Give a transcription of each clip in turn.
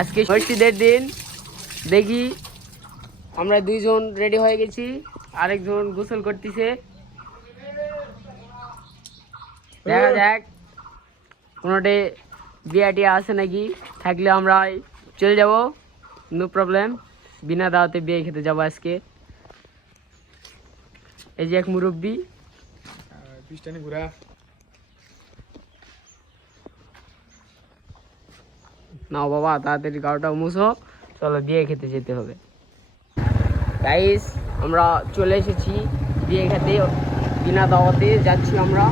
আজকে মসজিদের দিন। দেখি আমরা দুইজন রেডি হয়ে গেছি, আরেকজন গোসল করতেছে। দেখা যাক কোনোটে বিয়াটি আছে নাকি, থাকলে আমরা চলে যাব, নো প্রবলেম। বিনা দাওয়াতে বিয়ে খেতে যাবো আজকে। এই যে এক মুরব্বী, নাও বাবা তাড়াতাড়ি গাওটা মুছো, চলো বিয়ে খেতে যেতে হবে। গাইস আমরা চলে এসেছি বিয়ে খেতে, বিনা দাওয়াতে যাচ্ছি আমরা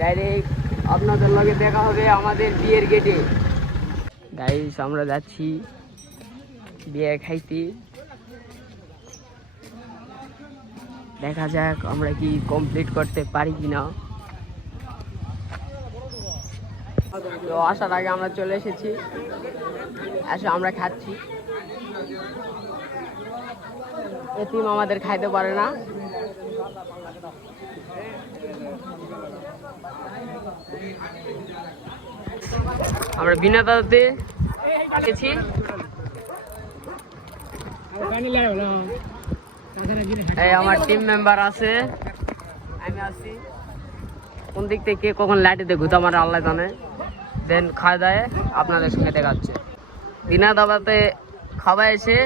ডাইরেক্ট। আপনাদের লগে দেখা হবে আমাদের বিয়ের গেটে। গাইস আমরা যাচ্ছি বিয়ে খাইতে, দেখা যাক আমরা কি কমপ্লিট করতে পারি কিনা। তো আসার আগে আমরা চলে এসেছি, এসে আমরা খাচ্ছি। এতিম আমাদের খাইতে পারে না। আমরা বিনা দাওয়াতে গেছি। এই আমার টিম মেম্বার আছে, আমি আছি। কোন দিক থেকে কখন লাইটিতে ঘুতা মারে আল্লাহ জানে। দেন খাওয়া দায় আপনাদের সঙ্গে দেখাচ্ছে। বিনা দাওয়াতে খাওয়া এসে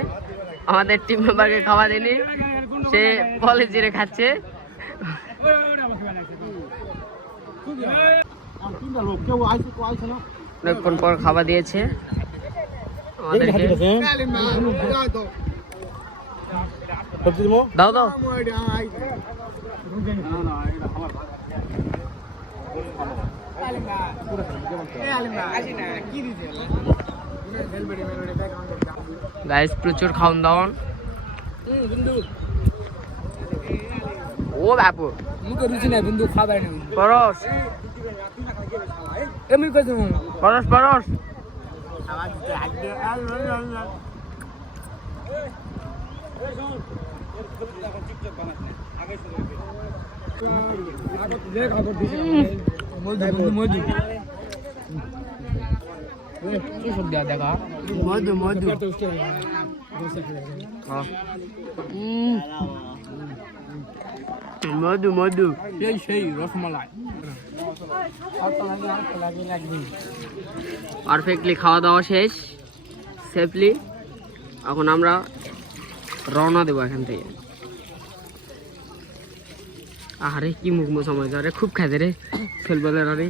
আমাদের টিম মেম্বারকে খাওয়া দেয়নি, সে বলে জিরে খাচ্ছে। অনেকক্ষণ পর খাওয়া দিয়েছে আমাদেরকে। দাও দাও। গাইস প্রচুর খাওন দাওন। ও বাপু মুখে রুচি না, বিন্দু খাবার না। পরশ এমনি কইছো পরশ পরশ। দেখা মধু মধু মধু মধু সেই সেই রসমালাই পারফেক্টলি খাওয়া দাওয়া শেষ সেফলি। এখন আমরা রওনা দেবো এখান থেকে। আরে কি মুখ সময় রে, খুব খাইতে রে ফেলবলের। আরে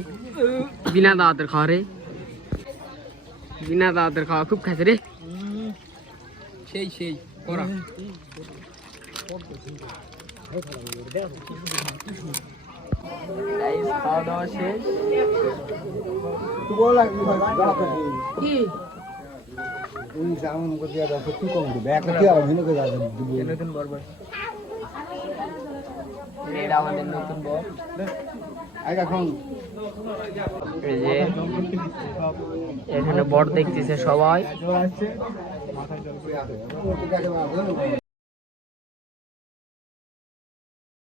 বিনা দাওয়াতের খাওয়া রে, বিনা দাওয়াতের খাওয়া খুব খাইতে রে, সেই সেই করা। খাওয়া দাওয়া শেষ। আমাদের নতুন বর, এখানে বর দেখতেছে সবাই।